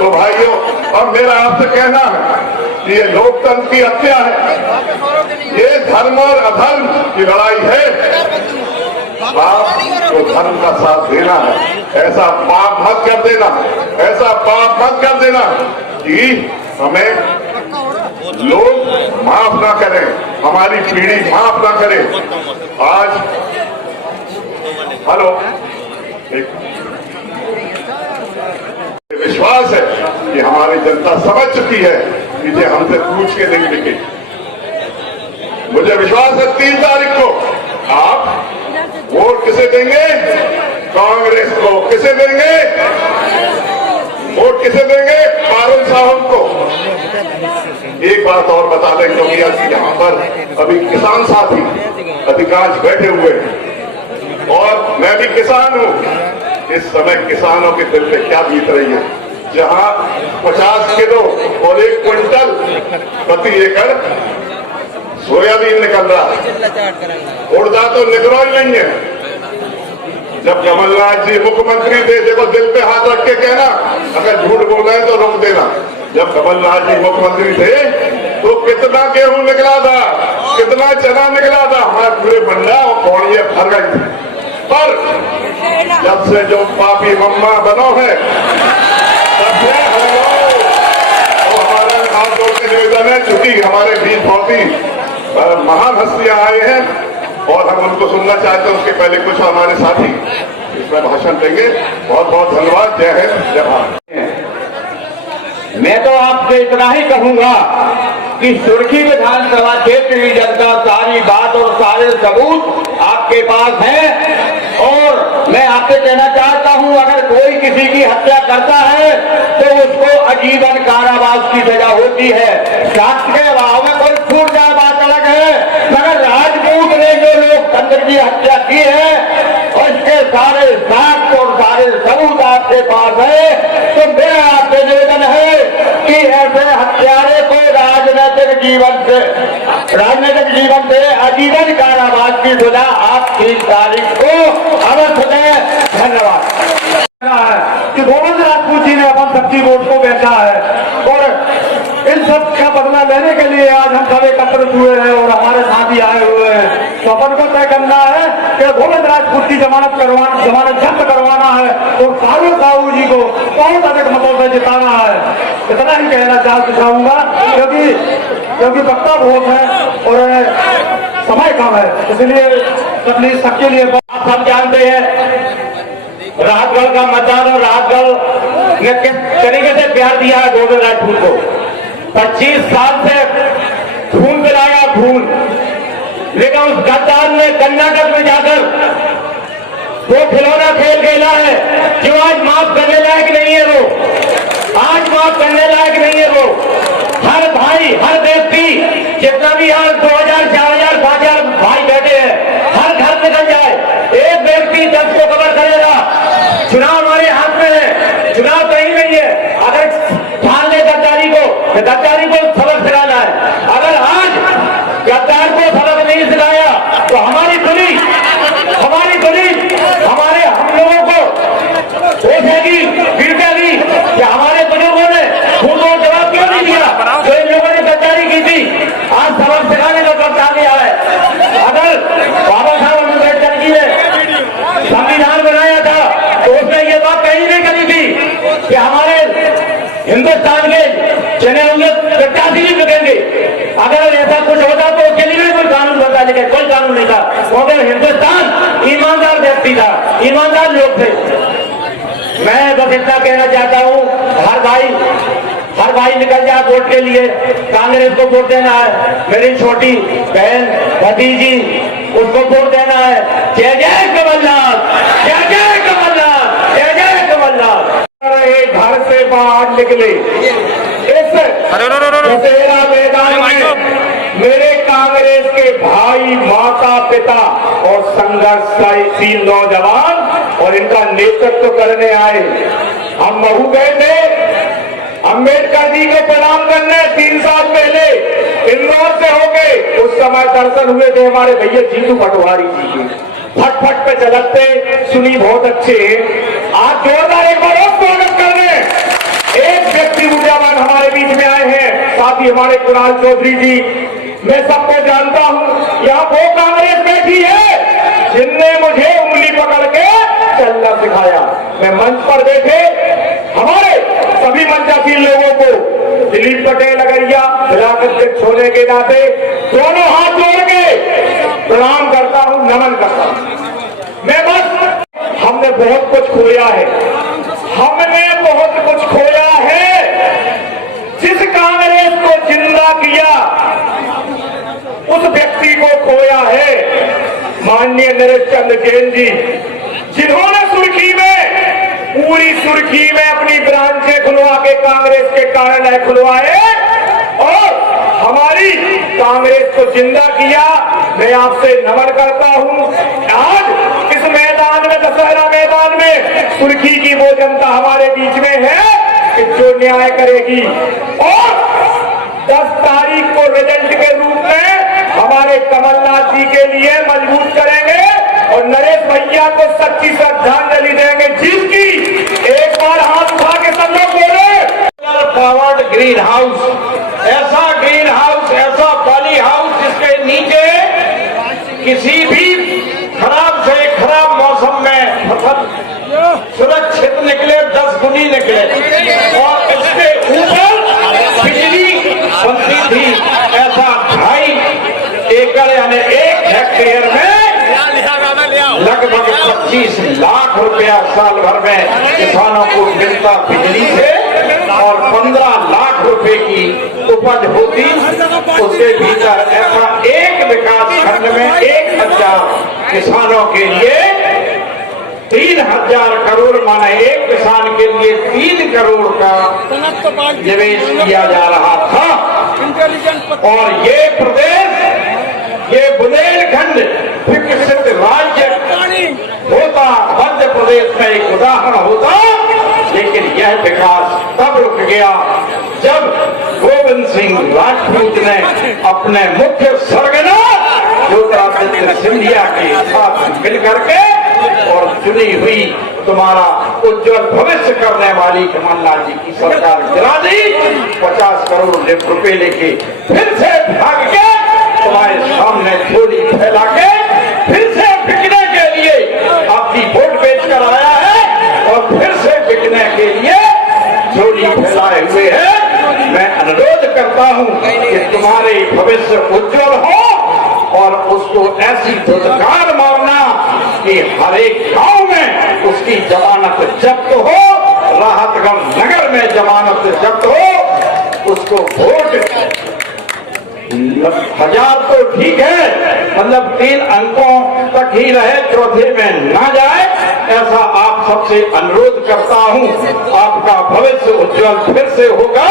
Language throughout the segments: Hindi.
तो भाइयों, अब मेरा आपसे कहना है कि ये लोकतंत्र की हत्या है, ये धर्म और अधर्म की लड़ाई है। पाप तो धर्म का साथ देना है, ऐसा पाप मत कर देना, ऐसा पाप मत कर देना कि हमें लोग माफ ना करें, हमारी पीढ़ी माफ ना करे। आज हेलो, विश्वास है कि हमारी जनता समझ चुकी है कि ये हमसे पूछ के नहीं लिखे। मुझे विश्वास है 3 तारीख को आप वोट किसे देंगे? कांग्रेस को। किसे देंगे वोट? किसे देंगे? पारुल साहब को। एक बात और बता दें, क्योंकि यहाँ पर अभी किसान साथी अधिकांश बैठे हुए हैं और मैं भी किसान हूँ। इस समय किसानों के दिल पे क्या बीत रही है, जहाँ 50 किलो और 1 क्विंटल प्रति एकड़ सोयाबीन निकल रहा है, उड़दा तो निकलो ही नहीं है। जब कमलनाथ जी मुख्यमंत्री थे, देखो दिल पे हाथ रख के कहना, अगर झूठ बोल रहे हैं तो रोक देना। जब कमलनाथ जी मुख्यमंत्री थे तो कितना गेहूं निकला था, कितना चना निकला था, हमारे पूरे भंडा और कौड़ियां भर गई थी। पर जब से जो पापी मम्मा बनो है, तब से हम लोग, तो हमारा खास तौर से निवेदन है, चूंकि हमारे बीच बहुत ही महान हस्तियां आए हैं और हम उनको सुनना चाहते हैं, उसके पहले कुछ हमारे साथी इसमें भाषण देंगे। बहुत बहुत धन्यवाद। जय हिंद, जय भारत। मैं तो आपसे इतना ही कहूंगा कि सुर्खी विधानसभा क्षेत्र की जनता सारी बात और सारे सबूत आपके पास हैं और मैं आपसे कहना चाहता हूं, अगर कोई किसी की हत्या करता है तो उसको आजीवन कारावास की सजा होती है। साक्ष्य के अभाव में कोई छूट जाए बात अलग है, मगर राजपूत ने जो लोकतंत्र की हत्या की है और इसके सारे साक्ष्य और सारे सबूत आपके पास है, तो मेरा आपसे निवेदन है कि ऐसे हत्यारे को राजनीतिक जीवन से आजीवन कारावास की सजा आप 3 तारीख को अवश्य दें। धन्यवाद। कि गोविंद राजपूत जी ने अपन सबकी वोट को बेचा है और इन सब का बदला लेने के लिए आज हम सब एकत्रित हुए हैं और हमारे साथ ही आए हुए हैं। तो अपन को तय करना है कि गोविंद राजपूत की जमानत जब्त करवाना है और पारुल साहू जी को बहुत अधिक मतों से जिताना है। इतना ही कहना चाहूंगा, क्योंकि वक्ता बहुत है और समय कम है, इसलिए तकलीफ सबके लिए। आप सब जानते हैं राहतगढ़ का मतदान और राहतगढ़ ने किस तरीके से प्यार दिया है गोविंद राजपूत को। 25 साल से खून पिलाया खून, लेकिन उस गद्दार ने कर्नाटक में जाकर वो खिलौना खेल खेला है जो आज माफ करने लायक नहीं है। वो आज माफ करने लायक नहीं है। वो हर भाई, हर व्यक्ति, जितना भी यहाँ 2000, 4000, 5000 भाई बैठे हैं, हर घर निकल जाए, एक व्यक्ति 10 को कवर करेगा। चुनाव हमारे हाथ में है, चुनाव कहीं नहीं है। अगर ठान ले गद्दारी को, तो गद्दारी को सबक सिखाना है। अगर आज गद्दार को सबक नहीं सिखाया तो हमारी पुलिस हम लोगों को देखेगी, पीटेगी कि हमारे बुजुर्गों ने खून और जवाब क्यों नहीं दिया, जो इन लोगों ने गद्दारी की थी। आज सबक सिखाने का वक्त आ गया है। अगर बाबा साहब अम्बेडकर जी ने संविधान बनाया था तो उसने ये बात कहीं नहीं करी थी कि हमारे हिंदुस्तान के चने हुए 85 बिकेंगे। अगर ऐसा कुछ होता तो उसके लिए भी कोई कानून बनता, लेकिन कोई कानून नहीं था, क्योंकि हिंदुस्तान ईमानदार व्यक्ति था, ईमानदार लोग थे। मैं बस इतना कहना चाहता हूँ, हर भाई निकल जाए वोट के लिए। कांग्रेस को वोट देना है, मेरी छोटी बहन भतीजी उसको वोट देना है। जय जय कमलनाथ, जय जय कमलनाथ, जय जय कमलनाथ। घर से बाहर निकले इस दशहरा मैदान में मेरे कांग्रेस के भाई, माता पिता और संघर्षशील नौजवान और इनका नेतृत्व करने आए। हम महू गए थे अम्बेडकर जी को प्रणाम करने 3 साल पहले, इंदौर से हो गए। उस समय दर्शन हुए थे हमारे भैया जीतू पटवारी जी की, फट फट पे झलकते, सुनी बहुत अच्छे। आज जोरदार एक बार और स्वागत कर रहे हैं। एक साथी हमारे कुणाल चौधरी जी, मैं सबको जानता हूँ। यहाँ वो कांग्रेस बैठी है जिनने मुझे उंगली पकड़ के चलना सिखाया। मैं मंच पर बैठे हमारे सभी मंचासीन लोगों को, दिलीप पटेल अगरिया ब्लॉक अध्यक्ष होने के नाते दोनों हाथ जोड़ के प्रणाम करता हूँ, नमन करता हूँ। मैं बस, हमने बहुत कुछ खोया है, हमने बहुत कुछ खोया है। जिस कांग्रेस को जिंदा किया उस व्यक्ति को खोया है। माननीय नरेश चंद्र जैन जी, जिन्होंने सुर्खी में, पूरी सुर्खी में अपनी ब्रांचें खुलवा के कांग्रेस के कार्यालय खुलवाए और हमारी कांग्रेस को जिंदा किया, मैं आपसे नमन करता हूं। आज इस मैदान में, दशहरा मैदान में सुर्खी की वो जनता हमारे बीच में है कि जो न्याय करेगी और 10 तारीख को रिजल्ट के रूप में हमारे कमलनाथ जी के लिए मजबूत करेंगे और नरेश भैया को सच्ची श्रद्धांजलि देंगे। जिसकी एक बार हाथ उठा के सब लोग बोले, पावर्ड ग्रीन हाउस, ऐसा ग्रीन हाउस, ऐसा पॉली हाउस जिसके नीचे किसी भी खराब से खराब मौसम में फसल सुरक्षित निकले, 10 गुनी निकले और इसके ऊपर बिजली बनती थी। ऐसा 2.5 एकड़ यानी 1 हेक्टेयर में लगभग 25 लाख रुपया साल भर में किसानों को मिलता बिजली से और 15 लाख रुपए की उपज होती। उसके भीतर ऐसा एक विकास खंड में 1000 किसानों के लिए 3000 करोड़, माने एक किसान के लिए 3 करोड़ का निवेश किया जा रहा था। और ये प्रदेश, ये बुंदेलखंड विकसित राज्य होता, मध्य प्रदेश में एक उदाहरण होता, लेकिन यह विकास तब रुक गया जब गोविंद सिंह राजपूत ने अपने मुख्य सरगना ज्योतिरादित्य सिंधिया के साथ मिलकर के और चुनी हुई तुम्हारा उज्जवल भविष्य करने वाली कमलनाथ जी की सरकार गिरा दी। 50 करोड़ रुपए लेके फिर से भाग के तुम्हारे सामने झोली फैला के फिर से बिकने के लिए अपनी वोट बेच कर आया है और फिर से बिकने के लिए झोली फैलाए हुए है। मैं अनुरोध करता हूं कि तुम्हारे भविष्य उज्जवल हो और उसको ऐसी धुतकार मारना कि हर एक गांव में उसकी जमानत जब्त हो, राहतगंज नगर में जमानत जब्त हो। उसको वोट 1000 तो ठीक है, मतलब 3 अंकों तक ही रहे, चौथे में ना जाए, ऐसा आप सबसे अनुरोध करता हूं। आपका भविष्य उज्जवल फिर से होगा।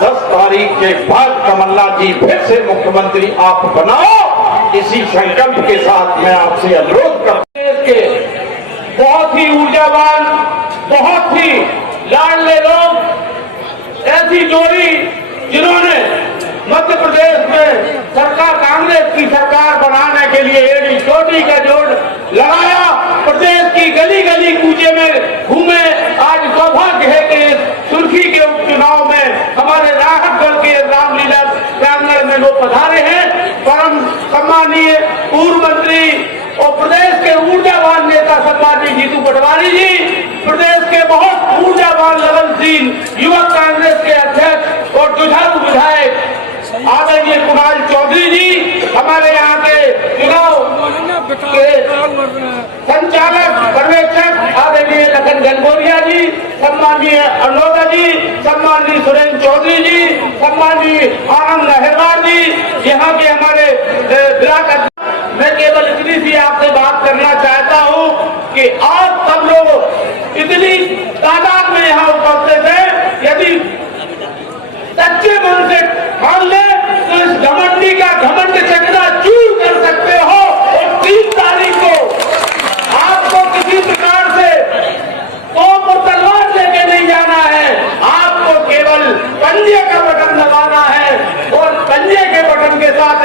10 तारीख के बाद कमलनाथ जी फिर से मुख्यमंत्री आप बनाओ, इसी संकल्प के साथ मैं आपसे अनुरोध करता हूं कि बहुत ही ऊर्जावान, बहुत ही लाडले लोग, ऐसी जोड़ी जिन्होंने मध्य प्रदेश में सरकार, कांग्रेस की सरकार बनाने के लिए एड़ी चोटी का जोड़ लगाया, प्रदेश की गली गली कूचे में घूमे। आज सौभाग्य है कि सुर्खी के उपचुनाव में हमारे राहतगढ़ के रामलीला प्रांगण में लोग पधारे हैं। परम सम्मानीय पूर्व मंत्री और प्रदेश के ऊर्जावान नेता सम्मानीय जीतू पटवारी जी, प्रदेश के बहुत ऊर्जावान लगनशील युवक कांग्रेस के अध्यक्ष और जुझारू विधायक आदरणीय कुणाल चौधरी जी, हमारे यहाँ के चुनाव के संचालक पर्यवेक्षक आदरणीय लखन गनगोरिया जी, सम्मानीय अनोदा जी, सम्मानीय सुरेंद्र चौधरी जी, सम्मानीय आनंद अहिरवार जी, यहाँ के हमारे ब्लॉक। मैं केवल इतनी सी आपसे बात करना चाहता हूँ कि आज सब लोग इतनी तादाद में यहाँ उपस्थित हैं, यदि सच्चे मन से मान ले तो इस घमंडी का घमंड चकना चूर कर सकते हो। और 30 तारीख को आपको किसी प्रकार से तोप और तलवार लेके नहीं जाना है, आपको केवल पंजे का बटन दबाना है और पंजे के बटन के साथ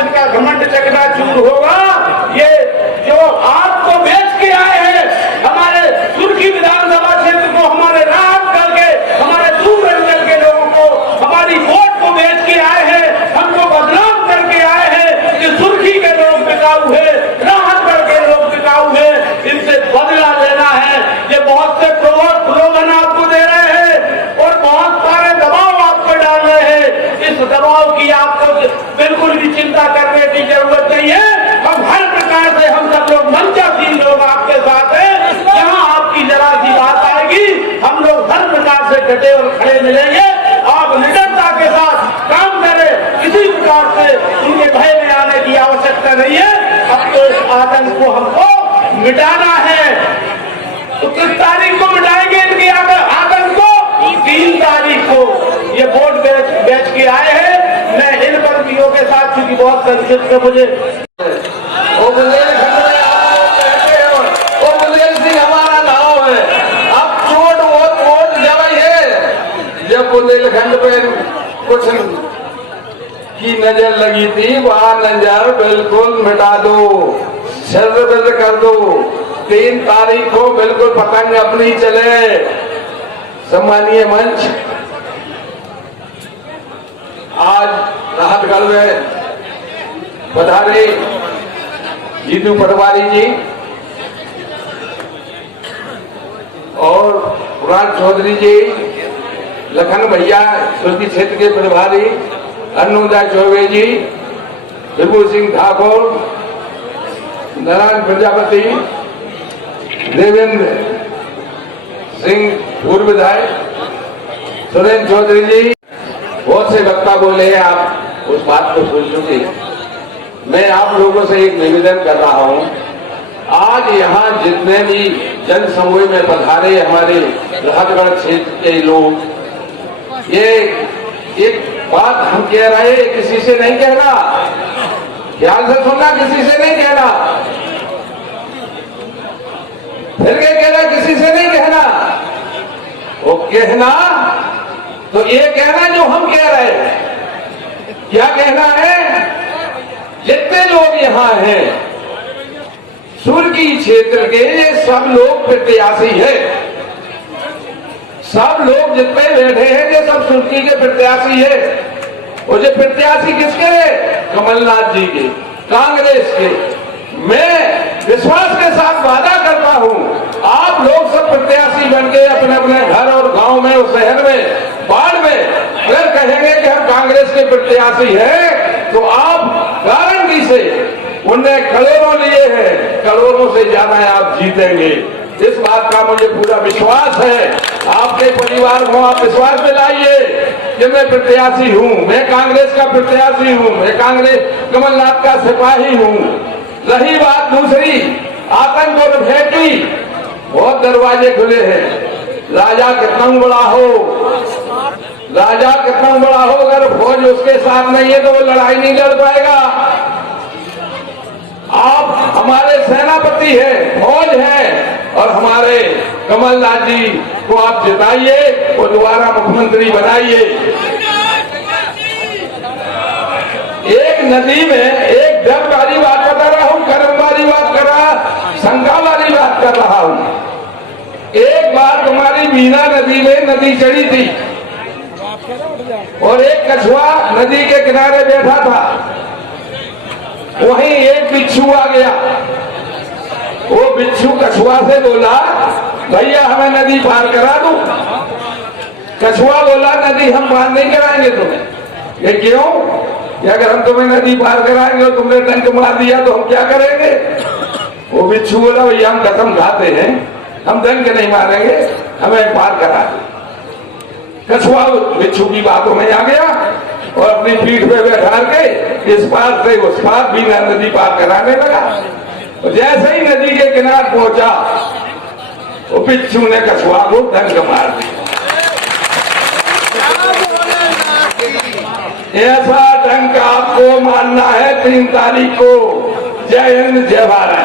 देंगे। आप निडरता के साथ काम करें, किसी प्रकार से इनके भय में आने की आवश्यकता नहीं है। अब तो इस आतंक को हमको मिटाना है। तो किस तारीख को मिटाएंगे इनके आतंक को? 3 तारीख को। ये वोट बेच के आए हैं। मैं इन कर्मियों के साथ, क्योंकि बहुत संक्षिप्त है मुझे, वो बुंदेलखंड में आप लोग रहते हो, वो बुंदेल सिंह हमारा नाम है। अब चोट वोट जब है, जब बुंदेलखंड पे कुछ की नजर लगी थी, वहां नजर बिल्कुल मिटा दो, शर्त कर दो। 3 तारीख को बिल्कुल पतंग अपनी चले। सम्मानीय मंच, आज राहतगढ़ में पधारे जीतू पटवारी जी और पुराण चौधरी जी, लखन भैया सुरती क्षेत्र के प्रभारी, अन्नूदा चौबे जी, विभू सिंह ठाकुर, नारायण प्रजापति, देवेंद्र सिंह पूर्व विधायक, सुरेंद्र चौधरी जी, बहुत से वक्ता बोले हैं, आप उस बात को भूल चुके। मैं आप लोगों से एक निवेदन कर रहा हूं, आज यहाँ जितने भी जन समूह में पधारे हमारे राहतगढ़ क्षेत्र के लोग, ये एक बात हम कह रहे हैं, किसी से नहीं कहना, ख्याल से सुनना, किसी से नहीं कहना, फिर क्या कहना, किसी से नहीं कहना। वो कहना तो ये कहना जो हम कह रहे हैं। क्या कहना है? जितने लोग यहाँ हैं सुर्की क्षेत्र के, ये सब लोग प्रत्याशी है। सब लोग जितने बैठे हैं ये सब सुर्की के प्रत्याशी है। और ये प्रत्याशी किसके है? कमलनाथ जी के, कांग्रेस के। मैं विश्वास के साथ वादा करता हूं, आप लोग सब प्रत्याशी बन के अपने अपने घर और गांव में और शहर में, बाढ़ में अगर कहेंगे कि हम कांग्रेस के प्रत्याशी हैं, तो आप गारंटी से, उनने करोड़ों लिए हैं, करोड़ों से ज्यादा आप जीतेंगे। इस बात का मुझे पूरा विश्वास है। आपके परिवार को आप विश्वास दिलाइए कि मैं प्रत्याशी हूं, मैं कांग्रेस का प्रत्याशी हूं, मैं कांग्रेस कमलनाथ का सिपाही हूं। रही बात दूसरी, आतंक और भय की, बहुत दरवाजे खुले हैं। राजा कितना बड़ा हो, राजा कितना बड़ा हो, अगर फौज उसके साथ नहीं है तो वो लड़ाई नहीं लड़ पाएगा। आप हमारे सेनापति हैं, फौज है, और हमारे कमलनाथ जी को आप जिताइए और दोबारा मुख्यमंत्री बनाइए। एक नदी में एक डर वाली बात बता रहा हूं, कर्म वाली बात कर रहा, शंका वाली बात कर रहा हूं। एक बार तुम्हारी मीना नदी में नदी चढ़ी थी और एक कछुआ नदी के किनारे बैठा था। वहीं एक बिच्छू आ गया। वो बिच्छू कछुआ से बोला, भैया हमें नदी पार करा दो। कछुआ बोला, नदी हम पार नहीं कराएंगे तुम्हें। ये क्यों? कि अगर हम तुम्हें नदी पार कराएंगे और तुमने डंक मार दिया तो हम क्या करेंगे? वो बिच्छू बोला, भैया हम कसम खाते हैं, हम डंक नहीं मारेंगे, हमें पार करा दो। कछुआ बिच्छू की बातों में आ गया और अपनी पीठ पे बैठा के इस पार से उस पार बिना नदी पार कराने लगा। और जैसे ही नदी के किनारे पहुंचा, वो बिच्छू ने कछुआ को डंक मार दिया। ऐसा डंक आपको मारना है 3 तारीख को। जय हिंद, जय भारत।